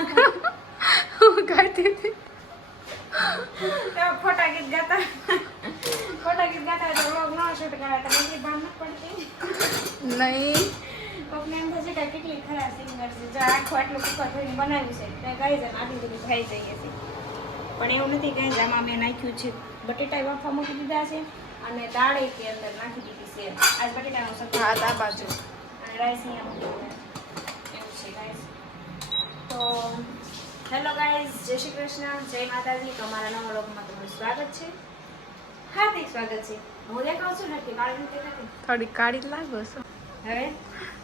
હું ગાતી હતી ગીત ગાતા ખોટા ગીત ગાતા તો ન શૂટ કરાતા એટલી ભાન ન પડતી નહીં કોકને એમ કેટલી ખરાબ સિંગર છે જો આખું આટલું કુકર થઈને બનાવ્યું છે તો ગાઈ જાય આટલી બધી થઈ જઈએ છે પણ એવું નથી ગાઈ આમાં મેં નાખ્યું છે બટેટા વાફવા મૂકી દીધા છે અને દાળ કે અંદર નાખી દીધી છે આજ બટેટાનું સબ્જી આ બાજુ અને રાઈસ અહીંયા તો હેલો ગાઈઝ જય શ્રી કૃષ્ણ જય માતાજી તો અમારા નવા લોકમાં તમારું સ્વાગત છે. હાર્દિક સ્વાગત છે. હું દેખાવ છું નથી કાળી નથી નથી થોડી કાળી લાગો છો. હવે?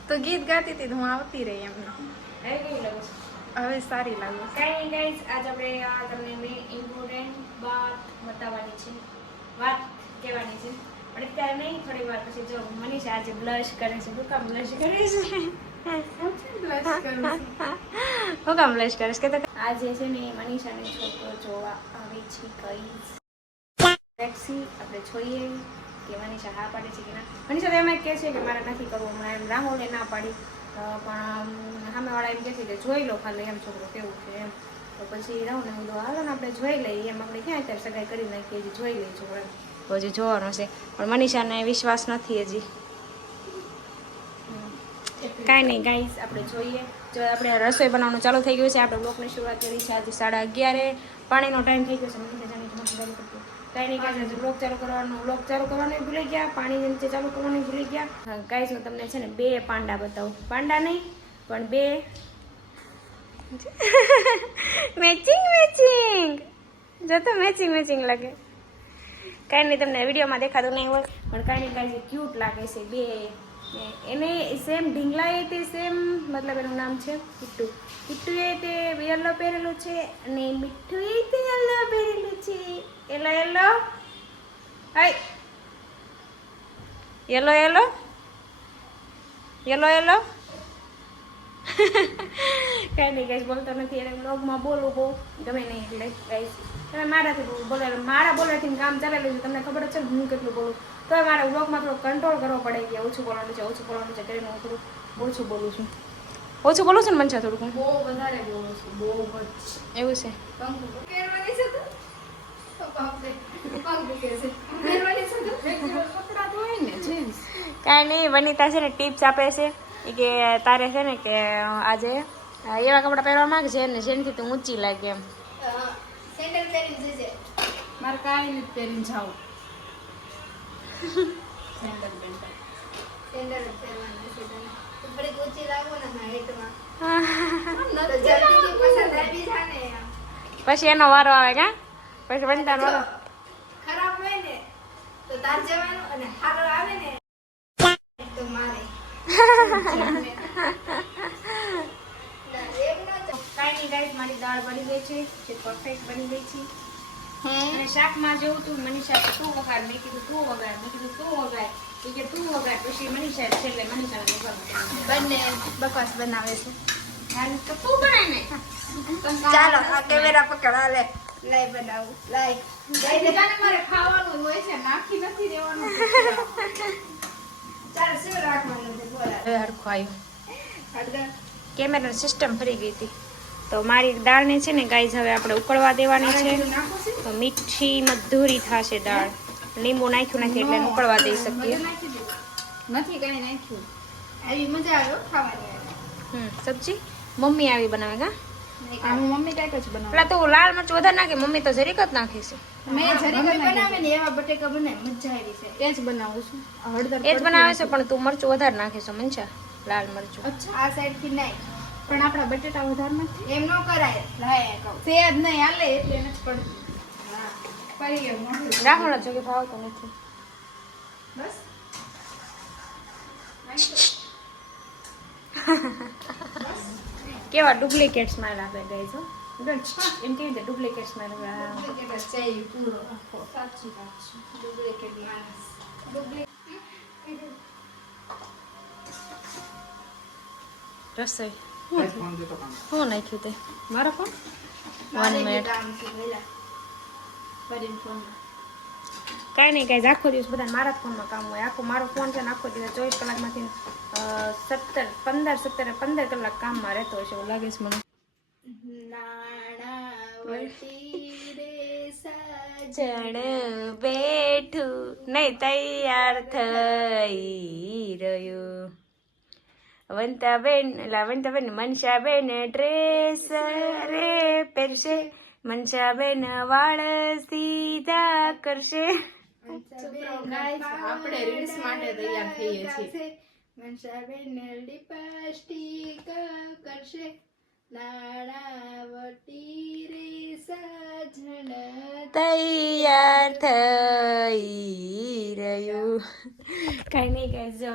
તો ગીત ગાતી હતી તો હું આવતી રહી એમને હવે કેવી લાગો છે? હવે સારી લાગો કાંઈ નહીં ગાઈઝ આજ આપણે આ તમને મેં ઇમ્પોર્ટન્ટ વાત બતાવવાની છે. વાત કહેવાની છે. પણ અત્યારે નહીં થોડી વાર પછી જો મનીષા આજે બ્લશ કરે છે. શું બ્લશ કરે છે? હું કામ લઈશ કરીશ કે આજે છે ને મનીષાને છોકરો જોવા આવે છે કઈ ટેક્સી આપણે જોઈએ કે મનીષા હા પાડે છે કે ના મનીષા તો એમ જ છે કે મારે નથી કરવું હમણાં એમ રાહુલે ના પાડી પણ સામેવાળા એમ કહે છે કે જોઈ લો ખાલી એમ છોકરો કેવું છે એમ તો પછી રાહુલને ને બધું હાલો ને આપણે જોઈ લઈએ એમ આપણે ક્યાં અત્યારે સગાઈ કરી નાખીએ જોઈ લઈએ છોકરા હજી જોવાનું છે પણ મનીષાને વિશ્વાસ નથી હજી કાંઈ નહીં ગાઈસ આપણે જોઈએ. જો આપણે રસોઈ બનાવવાનું ચાલુ થઈ ગયું છે, આપણે બ્લોકની શરૂઆત કરી છે. આજે સાડા અગિયારે પાણીનો ટાઈમ થઈ ગયો છે. મને કાંઈ નહીં ગાઈસ બ્લોક ચાલુ કરવાનું, બ્લોક ચાલુ કરવાનું ભૂલી ગયા, પાણી ચાલુ કરવાનું ભૂલી ગયા. ગાઈસ તમને છે ને બે પાંડા બતાવું. પાંડા નહીં, પણ બે મેચિંગ મેચિંગ. જો મેચિંગ મેચિંગ લાગે. કાંઈ નહીં, તમને વિડીયોમાં દેખાતું નહીં હોય, પણ કાંઈ નહીં કાંઈ ક્યુટ લાગે છે. બે એને સેમ એ તે સેમ મતલબ એનું નામ છે, કિટ્ટુ. કિટ્ટુ એ તે યલો પહેરેલું છે અને મીઠું એ તે યલો પહેરેલું છે. Hello yellow. Hi. Yellow yellow. Yellow yellow. કાંઈ નહીં ગાઈસ બોલતો નથી. એને બ્લોગમાં બોલું બહુ ગમે નહીં એટલે ગાઈસ તમે મારાથી બોલો. મારા બોલવાથી કામ ચાલેલું છે તમને ખબર જ છે હું કેટલું બોલું. તો મારે વ્લોગમાં થોડો કંટ્રોલ કરવો પડે કે ઓછું બોલવાનું છે ઓછું બોલવાનું છે કરીને હું થોડું ઓછું બોલું છું. ઓછું બોલું છું ને મનસા થોડુંક બહુ વધારે બોલું છું બહુ એવું છે. કાંઈ નહીં વનિતા છે ને ટિપ્સ આપે છે કે તારે છે ને કે આજે એવા કપડાં પહેરવા માંગજે છે ને જેનાથી તું ઊંચી લાગે એમ. મારે કાંઈ નથી પહેરીને જાઉં. પછી એનો વારો આવે કે? પછી વનિતાનો વારો. ખરાબ હોય ને તો તાર જવાનું અને હારો આવે ને તો મારે કાંઈ નહીં ગાઈસ મારી દાળ બની ગઈ છે, જે પરફેક્ટ બની ગઈ છે. અને શાકમાં જેવું તું મનીષા તું વગાડ મેં કીધું તું વગાડ મેં કીધું તું વગાડ એ કે તું વગાડ પછી મનીષા છેલ્લે મનીષાને વગાડવાનું બંને બકવાસ બનાવે છે. તો તું બનાય ને. ચાલો આ કેમેરા પકડા લે લાઈ બનાવું લાઈ. બધાને મારે ખાવાનું હોય છે નાખી નથી દેવાનું. ચાલ શું રાખવાનું છે બોલા. હરખું આવ્યું. હળદર. કેમેરા સિસ્ટમ ફરી ગઈ હતી. તો મારી દાળને છે ને ગાઈઝ હવે આપણે ઉકળવા દેવાની છે. તો મીઠી મધુરી થશે દાળ. લીંબુ નાખ્યું નથી એટલે ઉકળવા દઈ શકીએ. નથી કઈ નાખ્યું. આવી મજા આવે ખાવાની. હમ સબ્જી? મમ્મી આવી બનાવે કા? મમ્મી કંઈક જ બનાવે. પેલા તો લાલ મરચ વધારે નાખે મમ્મી તો જરીક જ નાખે છે. મેં જરી બનાવે ને એવા બટેકા બનાવે મજા આવી છે એ જ બનાવું છું. હળદર એ જ બનાવે છે પણ તું મરચું વધારે નાખે છે મંચા લાલ મરચું. અચ્છા આ સાઈડથી નહીં પણ આપણા બટેટા વધારે નથી એમ ન કરાય. લાય કહું. સેજ નહીં હાલે એટલે નથી પડતી જ જોકે ભાવતો નથી? બસ. કેવા ડુપ્લિકેટ સ્માઈલ આપે ગઈ છો એમ કેવી રીતે ડુપ્લિકેટ મારે? ડુપ્લિકેટ જ પૂરો. સાચી વાત છે. ડુપ્લિકેટ માણસ. ડુપ્લિકેટ. રસોઈ. શું નાખ્યું તે મારો ફોન વન મિનિટ કાંઈ નહીં કાંઈ આખો દિવસ બધા મારા જ ફોનમાં કામ હોય આખો મારો ફોન છે ને આખો દિવસ ચોવીસ કલાકમાંથી સત્તર પંદર સત્તર પંદર કલાક કામમાં રહેતો હોય છે એવું લાગે છે મને જણ બેઠું નહીં તૈયાર થઈ રહ્યું વંતાબેન એટલે વંતાબેન મનસાબેન ડ્રેસ રે પહેરશે મનસાબેન વાળ સીધા કરશે આપણે રીલ્સ માટે તૈયાર થઈએ છીએ. મનસાબેન લિપસ્ટિક કરશે. નાણાવટી રે સાજણ તૈયાર થઈ રહ્યું. કાંઈ નહીં કાંઈ જો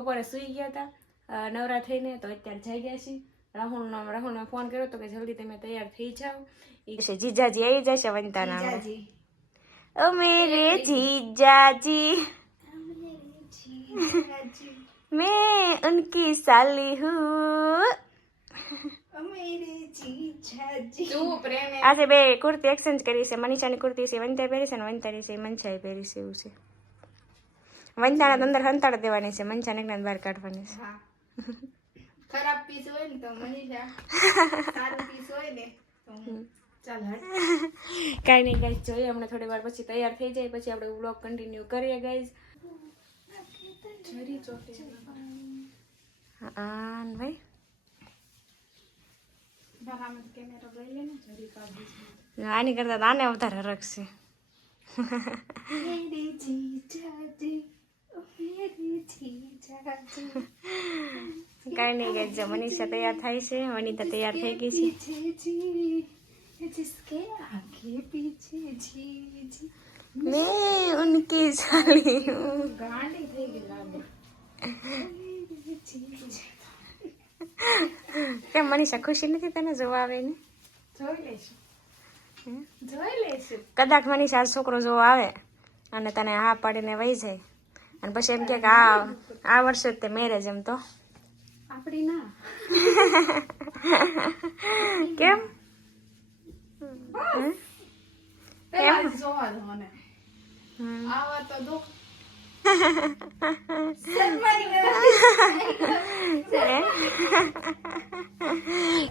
બપોરે સૂઈ ગયા હતા. નવરા થઈને તો અત્યારે જઈ ગયા છીએ રાહુલનો રાહુલને ફોન કર્યો તો કે જલ્દી તમે તૈયાર થઈ જાઓ ઈ છે જીજાજી આવી જશે વંતાના જાજી ઓ મેરે જીજાજી જાજી मैं उनकी साली हूँ અમેરે જી જાજી તું પ્રેમ આજે બે કુર્તી એક્સચેન્જ કરી છે મનીષાની કુર્તી છે વંતાએ પહેરી છે ને વંતાની છે મનસાએ પહેરી છે એવું છે વંતાના તો અંદર હંતાડ દેવાની છે મનસાને એકને બહાર કાઢવાની છે હા ખરાબ પીસ હોય ને તો મનીષા સારું પીસ હોય ને તો કાંઈ નહીં ગાઈઝ જોઈએ. હમણાં થોડી વાર પછી તૈયાર થઈ જાય. પછી આપણે વ્લોગ કન્ટિન્યુ કરીએ ગાઈઝ આન ભાઈ. આની કરતા આને વધારે હરખ છે મેરી જી જાજી ઓ મેરી જી જાજી કાંઈ નહીં ગાઈઝ જો મનીષા તૈયાર થાય છે વનિતા તૈયાર થઈ ગઈ છે पीछे जी जिसके आगे पीछे जी जी मैं उनकी साली हूँ गांडी થઈ ગઈ લાગે કેમ મનીષા ખુશી નથી તને જોવા આવે ને જોઈ લેશું જોઈ લેશું કદાચ મનીષા આ છોકરો જોવા આવે અને તને હા પાડીને વહી જાય અને પછી એમ કે આ આ વર્ષે જ તે મેરેજ એમ તો. આપણી ના કેમ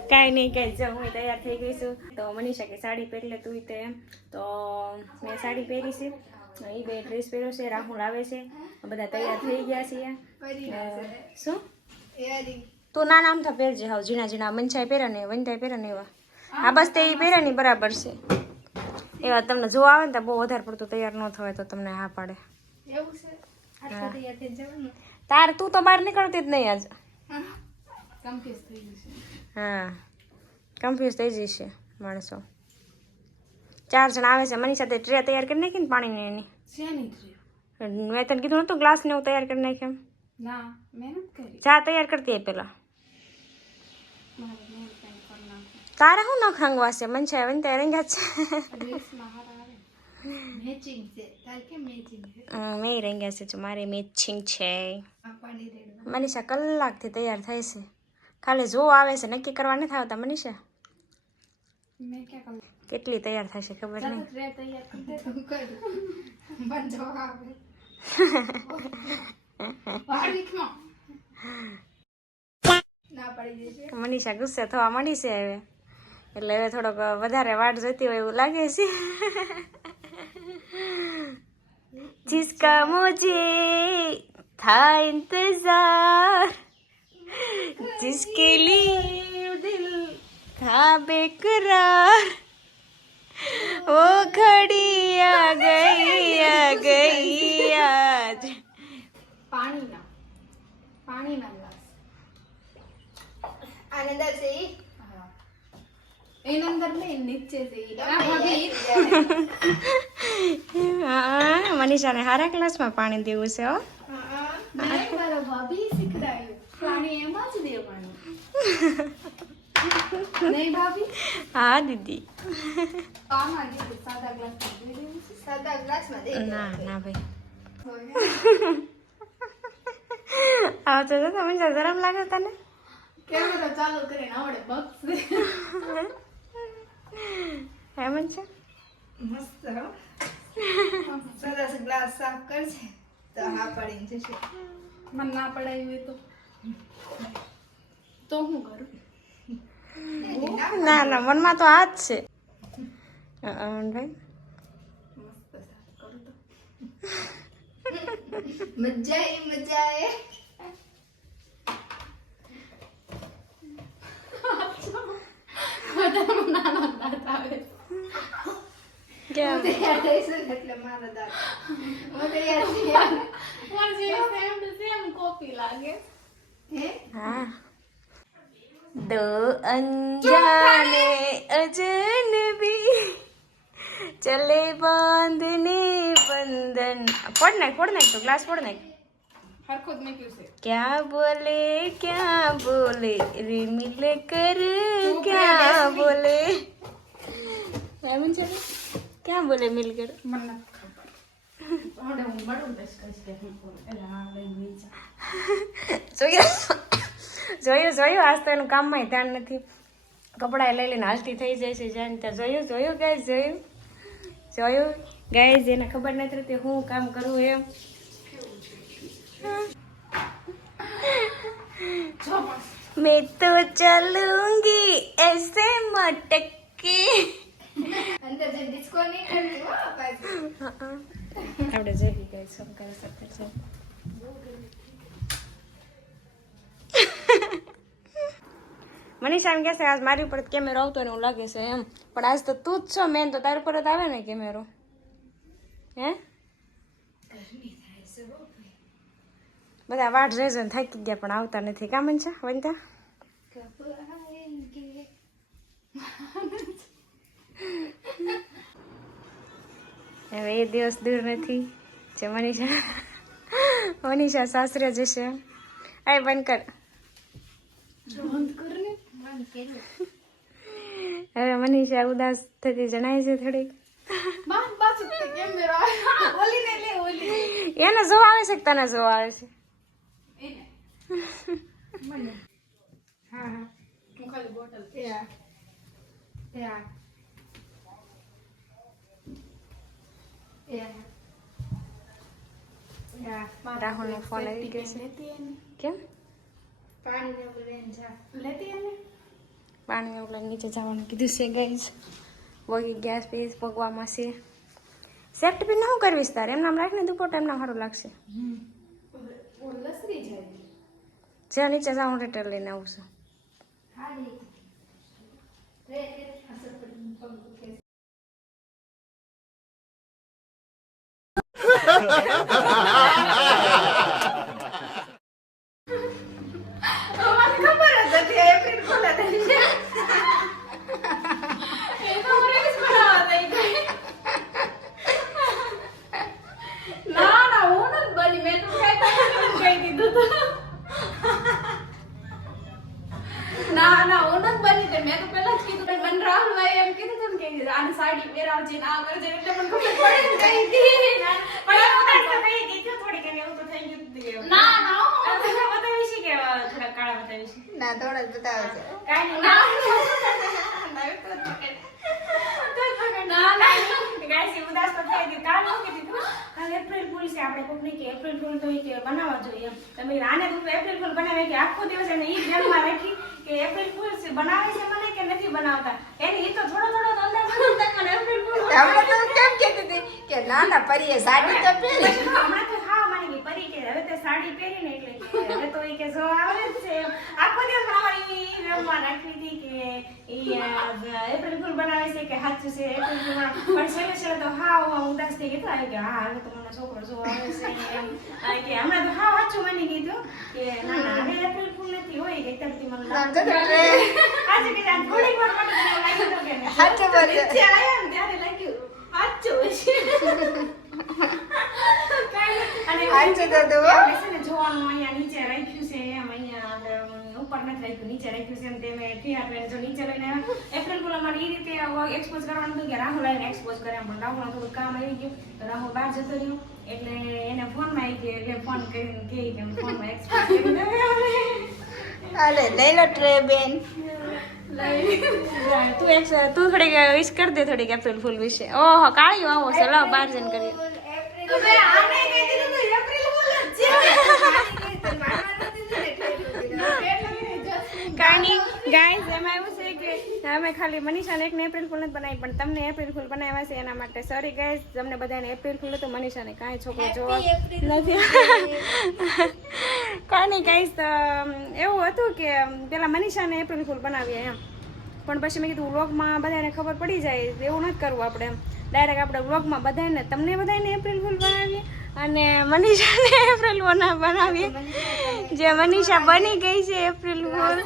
કાંઈ નહીં કાંઈ જો હું તૈયાર થઈ ગઈ છું. તો મનીષા કે સાડી પહેરી લે તું તે તો મેં સાડી પહેરી છે. એ બે ડ્રેસ પહેર્યો છે રાહુલ આવે છે બધા તૈયાર થઈ ગયા છીએ શું તું ના નામ થા પહેરજે હાવ ઝીણા ઝીણા મંચાઈ પહેરે ને વનતાઈ પહેરે ને એવા હા બસ તે એ પહેરે ને બરાબર છે એવા તમને જોવા આવે ને તો બહુ વધારે પડતું તૈયાર ન થવાય તો તમને હા પાડે છે તાર તું તો બહાર નીકળતી જ નહીં આજ કન્ફ્યુઝ થઈ ગયું છે હા કન્ફ્યુઝ થઈ જશે માણસો ચાર જણા આવે છે મનીષા તે ટ્રે તૈયાર કરી નાખી ને પાણીની એની શેની ટ્રી મેં તને કીધું નતું ગ્લાસ ને એવું તૈયાર કરી નાખ્યું ના મહેનત કરી ચા તૈયાર કરતી આય પેલા મારે નેલ પેન્ટ કરી નાખું તારા શું નખ રંગવા છે મન છે વન રંગા છે ડ્રેસમાં હારા આવે મેચિંગ છે તાર કેમ મેચિંગ છે હમ, મેં રંગ્યા છે જો મારે મેચિંગ છે આ પાણી રેડવા મનીષા કલાકથી તૈયાર થાય છે ખાલી જો આવે છે નક્કી કરવા નથી આવતા મનીષા મેં ક્યાં કરું કેટલી તૈયાર થશે ખબર નહીં ચાલો ટ્રે તૈયાર કરી દે તો કરું મન જવા આવે વાડીમાં ના પડી જશે મનીષા ગુસ્સે થવા માંડી છે હવે એટલે હવે થોડોક વધારે વાટ જોતી હોય એવું લાગે છે जिसका मुझे था इंतजार जिसके लिए दिल था बेकरार ઓ ઘડિયા ગઈ ગઈયા પાણીના પાણીના ગ્લાસ. આનંદ છે એના અંદર લે નીચે છે મનીષાને હારા ક્લાસમાં પાણી દેવું છે હો. મારા ભાભી શીખડાયું. પાણી એમાં જ દેવાનું. નહીં ભાભી હા દીદી ના ના ભાઈ આવતો તો તમે ગરમ લાગે તને કેમેરો ચાલુ કરીને આવડે બગશે એમ છે મસ્ત હો સરસ ગ્લાસ સાફ કરજે તો હા પડી જશે મને ના પડાવી હોય તો તો હું કરું ના ના મનમાં તો આ જ છે. અ, મજા એ મજા એ મારા દાદા હું. दो अनजाने अजनबी। चले बांधने बंधन। पढ़ना है पढ़ना है तो क्लास पढ़ना है हर खुद में क्यों से? क्या बोले क्या बोले रे मिले कर क्या बोले? क्या बोले मिलकर मन्नत જોયું જોયું આજ તો એનું કામમાં ધ્યાન નથી. કપડાં લઈ લઈને હાલતી થઈ જાય છે જ્યાં ત્યાં. જોયું જોયું ગાય જોયું. જોયું. ગાય જેને ખબર નથી રહેતી હું કામ કરું એમ. મેં તો ચલુંગી એસે મટકી. આપણે જઈ ગઈ શંકર સત્તર છે. મનીષા, એમ કહેશે, આજ મારી ઉપર કેમેરો આવતો એવું લાગે છે એમ. પણ આજ તો તું જ છો મેન તો તારી ઉપર જ આવે ને કેમેરો. હે? બધા વાટ રહેજો ને થાકી ગયા, પણ આવતા નથી. કામ છે વનતા? હવે એ દિવસ દૂર નથી, જે મનીષા મનીષા સાસરે જશે. આ બંધ કર. બંધ કર. મન કર્યું હવે મનીષા ઉદાસ થતી જણાય છે થોડીક. બસ બસ તે camera આવે. ઓલી ને લે ઓલી એને જોવા આવે છે કે તને જોવા આવે છે? એને? મને? હા હા. હું ખાલી બોટલ ત્યાં ત્યાં ત્યાં ત્યાં રાહુલનો ફોન આવી ગયો છે. લેતી એને? કેમ? પાણી ને બધું લઈને જા. લેતી એને? પાણી લઈને નીચે જવાનું કીધું છે ગઈશ વગી ગેસ પેસ પગવામાં છે. સેફ્ટ બી શું કરવીશ તારે? એમનામ રાખીને દુપટ્ટો એમના સારું લાગશે. જાય નીચે જાઉં રેટર લઈને આવું છું. ha ha રે અસર પડી પગ દુખે છે. મને ખબર જ હતી એપ્રિલ ખોલા થઈ છે એ તો હું રીલ્સ બનાવવા દઈ ગઈ ના ના હું નથી બની મેં તો કઈ તમને કહી દીધું તું ના ના હું નથી બની તે મેં તો પહેલા જ કીધું પણ મને રાહુલભાઈ એમ કીધું હતું ને કે આને સાડી પહેરાવજે ને આ કરજે એટલે મને ખબર પડી જ ગઈ હતી પણ એવું કાંઈ તો કહી દીધું થોડીક એને એવું તો થઈ ગયું હતું. ના ના હું બતાવી છે કે થોડા કાળા બતાવી છે ના થોડા જ બતાવે છે કાંઈ નહીં ના ના ના ગાઈસ એ ઉદાસ તો થઈ ગઈ કાલ શું કીધું તું? કાલ એપ્રિલ ફૂલ છે આપણે કોક નહીં કે એપ્રિલ ફૂલ તો કે બનાવવા જોઈએ તમે આને તો એપ્રિલ ફૂલ બનાવે કે આખો દિવસ એને ઈ ધ્યાનમાં રાખી કે એપ્રિલ ફૂલ છે બનાવે છે મને કે નથી બનાવતા? એને ઈ તો થોડો થોડો તો અંદર બનાવતા પણ એપ્રિલ ફૂલ હમણાં તો કેમ કહેતી હતી કે ના ના પરીએ સાડી તો પહેરી. હમણાં તો હા માની કે હવે તે સાડી પહેરીને એટલે હવે તો એ કે જો આવે છે. આખો દિવસ અમારી રમવા રાખી હતી કે એપ્રિલ ફૂલ બનાવે છે કે સાચું છે એપ્રિલ ફૂલ પણ છેલ્લે છેલ્લે તો હા હું ઉદાસ થઈ ગઈ આવી કે હા હવે તો મને છોકરો જો આવે છે કે હમણાં તો હા સાચું માની કીધું કે ના ના હવે એપ્રિલ ફૂલ નથી હોય કે ત્યારથી મને આજે કે થોડીક વાર માટે લાગ્યું હતું કે. સાચું ત્યારે લાગ્યું સાચું છે સાચું તો તું. છે ને જોવાનું અહીંયા નીચે રાખ્યું છે એમ અહીંયા ઉપર નથી રાખ્યું નીચે રાખ્યું છે એમ તે મેં ઠીક આપણે જો નીચે લઈને એપ્રિલ એ રીતે એક્સપોઝ કરવાનું હતું કે રાહુલ આવીને એક્સપોઝ કરે એમ પણ રાહુલ થોડું કામ આવી ગયું તો રાહુલ બહાર જતો રહ્યો એટલે એને ફોનમાં આવી ગયો એટલે ફોન કરીને કે ફોનમાં એક્સપોઝ કરી દે હાલે લઈ લો ટ્રે બેન. તું એક તું થોડીક વિશ કરી દે થોડીક એપ્રિલ ફૂલ વિશે. ઓહો કાળીઓ આવો છે લાવ બાર જન કરીએ તો મેં આને કહી દીધું તો એપ્રિલ ફૂલ જ એટલે મેં ગાઈઝ એમાં એવું છે અમે ખાલી મનીષાને એકને એપ્રિલ ફૂલ નથી બનાવી પણ તમને એપ્રિલ ફૂલ બનાવ્યા છે એના માટે. સોરી ગાઈઝ તમને બધાને એપ્રિલ ફૂલ તો મનીષાને કાંઈ છોકરો જોવા નથી. કાંઈ ગાઈઝ તો એવું હતું કે પેલા મનીષાને એપ્રિલ ફૂલ બનાવીએ એમ. પણ પછી મેં કીધું વ્લોગમાં બધાને ખબર પડી જાય એવું નથી કરવું આપણે એમ. ડાયરેક્ટ આપણે વ્લોગમાં બધાને તમને બધાને એપ્રિલ ફૂલ બનાવીએ અને મનીષાને એપ્રિલ ફૂલ બનાવીએ. જે મનીષા બની ગઈ છે એપ્રિલ ફૂલ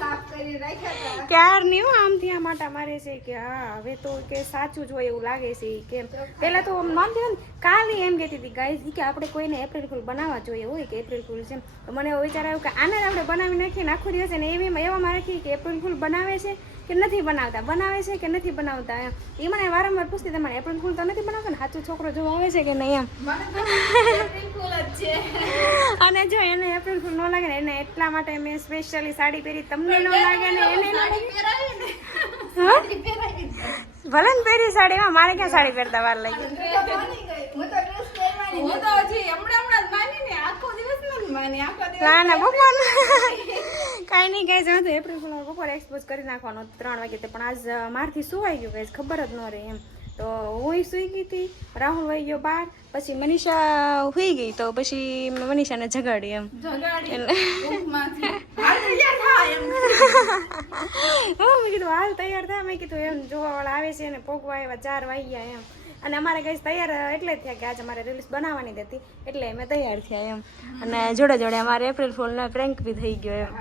ક્યારની હું આમથી આ માટા મારે છે કે હા હવે તો કે સાચું જ હોય એવું લાગે છે કેમ. કે પહેલા તો માનતી ને કાલે એમ કહેતી હતી ગાઈઝ કે આપણે કોઈને એપ્રિલ ફૂલ બનાવવા જોઈએ હોય કે એપ્રિલ ફૂલ છે. મને એવો વિચાર આવ્યો કે આને જ આપણે બનાવી નાખીએ ને આખો દિવસ એને એવી એવામાં રાખીએ કે એપ્રિલ ફૂલ બનાવે છે. કે નથી બનાવતા? બનાવે છે કે નથી બનાવતા એમ? એ મને વારંવાર પૂછતી તમારે એપ્રિલ ફૂલ તો નથી બનાવતા ને? સાચો છોકરો જો આવે છે કે નહીં એમ? અને જો એને એપ્રિલ ફૂલ ન લાગે ને એને એટલા માટે મેં સ્પેશિયલી સાડી પહેરી તમને ન લાગે ને એને ભલે ને પહેરી સાડીમાં મારે ક્યાં સાડી પહેરતા વાર લાગી? હું તો હજી હમણાં હમણાં જ માની ને આખો દિવસ નથી માની આખો દિવસ ના ના બપોર કાંઈ નહીં ગાઈઝ હું તો એપ્રિલ ફૂલનો બપોર એક્સપોઝ કરી નાખવાનો ત્રણ વાગે તે પણ આજ મારથી સુવાઈ ગયું ગાઈઝ ખબર જ ન રહી એમ. તો હું સુઈ ગઈ હતી રાહુલ વહી ગયો બહાર પછી મનીષા સુઈ ગઈ તો પછી મનીષાને જગાડી એમ. હા કીધું હાલ તૈયાર થાય મેં કીધું એમ જોવાવાળા આવે છે ને પોગવા આવ્યા ચાર વાગ્યા એમ. અને અમારે કઈ તૈયાર એટલે જ થયા કે આજે અમારે રીલ્સ બનાવવાની હતી. એટલે અમે તૈયાર થયા એમ. અને જોડે જોડે અમારે એપ્રિલ ફૂલનો પ્રેન્ક બી થઈ ગયો એમ.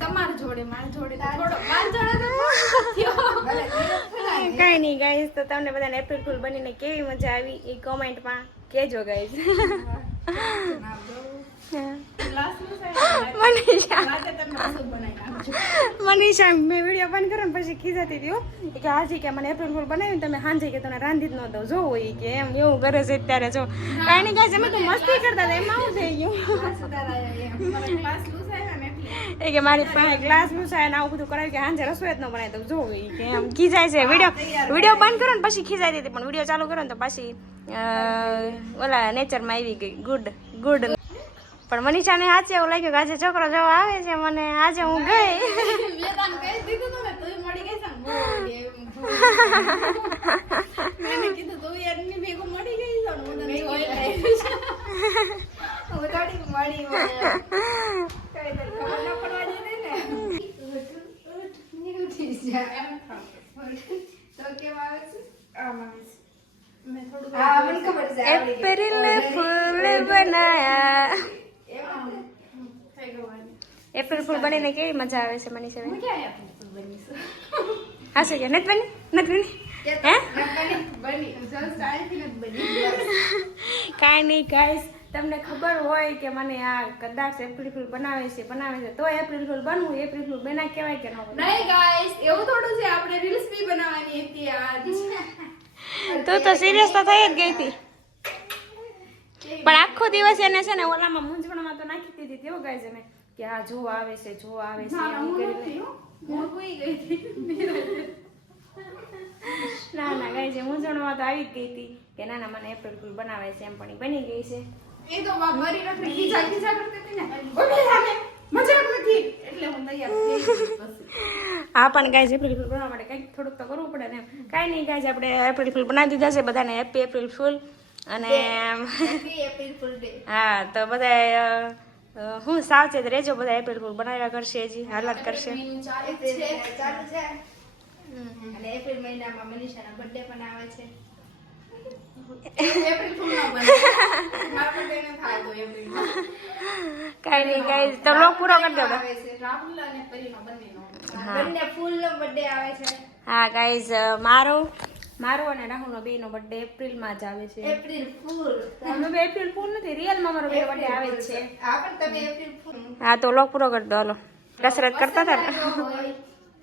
તમારી જોડે માર જોડે થોડો મારી જોડે તો કાંઈ નહીં ગાઈશ તો તમને બધાને એપ્રિલ ફૂલ બનીને કેવી મજા આવી એ કોમેન્ટમાં કેજો સાઈડ મનીષા મેં વીડિયો બંધ કર્યો ને પછી ખીજાતી હતી કે આજે કે મને એપ્રિલ ફૂલ બનાવ્યું ને તમે સાંજે કે તને રાંધી જ ન દઉં. જોવો એ કે એમ એવું કરે છે અત્યારે જો. કાંઈ નહીં અમે તો મસ્તી કરતા હતા એમાં આવું થઈ ગયું? એ કે મારી પાસે ગ્લાસ છે અને આવું બધું કરાવ્યું કે હાંજે રસોઈ જ ન બનાવી તો જો કે એમ ખીજાય છે. વીડિયો વીડિયો બંધ કરો ને પછી ખીજાતી હતી પણ વીડિયો ચાલુ કરો ને તો પાછી ઓલા નેચરમાં આવી ગઈ. ગુડ ગુડ પણ મનીષાને સાચે એવું લાગ્યું કે આજે છોકરો જોવા આવે છે મને આજે હું ગઈ. મેં તને કહી દીધું તું ને તુંય મળી ગઈ કઈ. એપ્રિલ ફૂલ બનાયા. એપ્રિલ ફૂલ બનીને કેવી મજા આવે છે મનીષા હું શું કે? નથી બની? નથી બની. કાંઈ નહીં ગાઈસ તમને ખબર હોય કે મને આ કદાચ એપ્રિલ ફૂલ બનાવે છે બનાવે છે તો એપ્રિલ ફૂલ બનવું એપ્રિલ ફૂલ બના કહેવાય કે ન હોય નહીં ગાઈસ એવું થોડું છે આપણે રીલ્સ બી બનાવવાની હતી આજ તો તો સિરિયસ તો થઈ જ ગઈ હતી પણ આખો દિવસ એને છે ને ઓલામાં મૂંઝવણમાં તો નાખી દીધી તેવો ગાઈસ એને કે આ જો આવે છે જો આવે છે હું કરીને. હું ભૂઈ ગઈ હતી. ના ના ગાઈસ મૂંઝવણમાં તો આવી જ ગઈ હતી કે ના ના મને એપ્રિલ ફૂલ બનાવે છે એમ પણ બની ગઈ છે એ તો મારી રાત્રે ખીજા ખીજા કરતી હતી ને. ઓલી સામે મજાક નથી. એટલે હું તૈયાર થઈ ગઈ હા પણ ગાઈઝ એપ્રિલ ફૂલ બનાવવા માટે કંઈક થોડુંક તો કરવું પડે ને કાંઈ નહીં ગાઈઝ આપણે એપ્રિલ ફૂલ બનાવી દીધા છે બધાને હેપી એપ્રિલ ફૂલ અને. હા તો બધા હું સાવચેત રહેજો બધા એપ્રિલ ફૂલ બનાવ્યા કરશે હજી હાલત કરશે. અને એપ્રિલ મહિનામાં મનીષાના બર્થડે પણ આવે છે કાંઈ નહીં ગાઈઝ તો લોક પૂરો કરી દો આવે છે રાહુલ અને પરીનો બંનેનો. બંને ફૂલનો birthday આવે છે હા ગાઈઝ મારો? મારો અને રાહુલનો બેનો બર્થડે એપ્રિલમાં જ આવે છે. એપ્રિલ ફૂલ અમે બે એપ્રિલ ફૂલ નથી રિયલમાં મારો બે બર્થડે આવે છે. હા પણ તમે એપ્રિલ ફૂલ હા તો લોક પૂરો કરી દો હાલો. કસરત કરતા હતા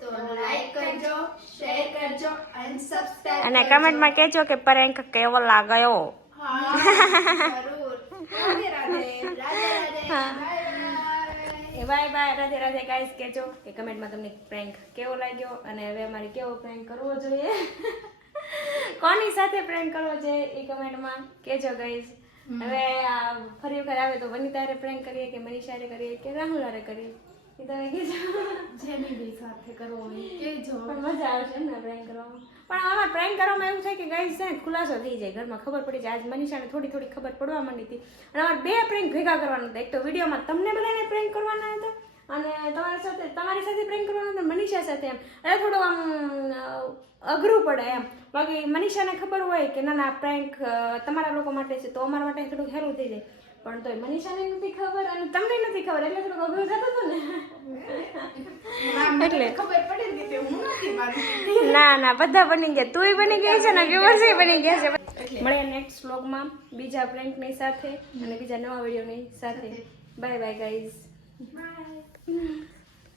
તો લાઈક કરજો શેર કરજો. અને કમેન્ટમાં કહેજો કે પ્રેન્ક કેવો લાગ્યો. Bye bye Radhe Radhe guys કહેજો કે કમેન્ટમાં તમને પ્રેન્ક કેવો લાગ્યો અને હવે અમારે કેવો પ્રેન્ક કરવો જોઈએ. કોની સાથે પ્રેન્ક કરવો જોઈએ એ કમેન્ટમાં કહેજો ગાઈસ હવે આ ફરી વખત આવે તો વનિતા હારે પ્રેન્ક કરીએ કે મનીષા હારે કરીએ કે રાહુલ હારે કરીએ? એ તમે કહેજો જેની બી સાથે કરવો કેજો. પણ મજા આવશે ને પ્રેન્ક કરવામાં પણ આમાં પ્રેન્ક કરવામાં એવું થાય કે ગાઈઝ છે ખુલાસો થઈ જાય. ઘરમાં ખબર પડી જાય. આજ મનીષાને થોડી થોડી ખબર પડવા માંડી હતી. અને અમારે બે પ્રેન્ક ભેગા કરવાના હતા. એક તો વિડીયોમાં તમને બધાને પ્રેન્ક કરવાના હતા અને તમારી સાથે તમારી સાથે પ્રેમ કરવાનો હતા મનીષા સાથે એમ. એટલે થોડું આમ અઘરું પડે એમ. બાકી મનીષાને ખબર હોય કે ના ના પ્રેન્ક તમારા લોકો માટે છે તો અમારા માટે થોડુંક હેરું થઈ જાય. પણ તોય મનીષાને નથી ખબર અને તમને નથી ખબર એટલે થોડુંક અઘરું થતું હતું ને. એટલે. ખબર પડી ગઈ હું નથી ના ના બધા બની ગયા. તુંય બની ગઈ છે ને વ્યુઅર્સ બની ગયા છે. મળીએ નેક્સ્ટ વ્લોગમાં બીજા પ્રેન્કની સાથે અને બીજા નવા વિડીયોની સાથે. Bye bye guys by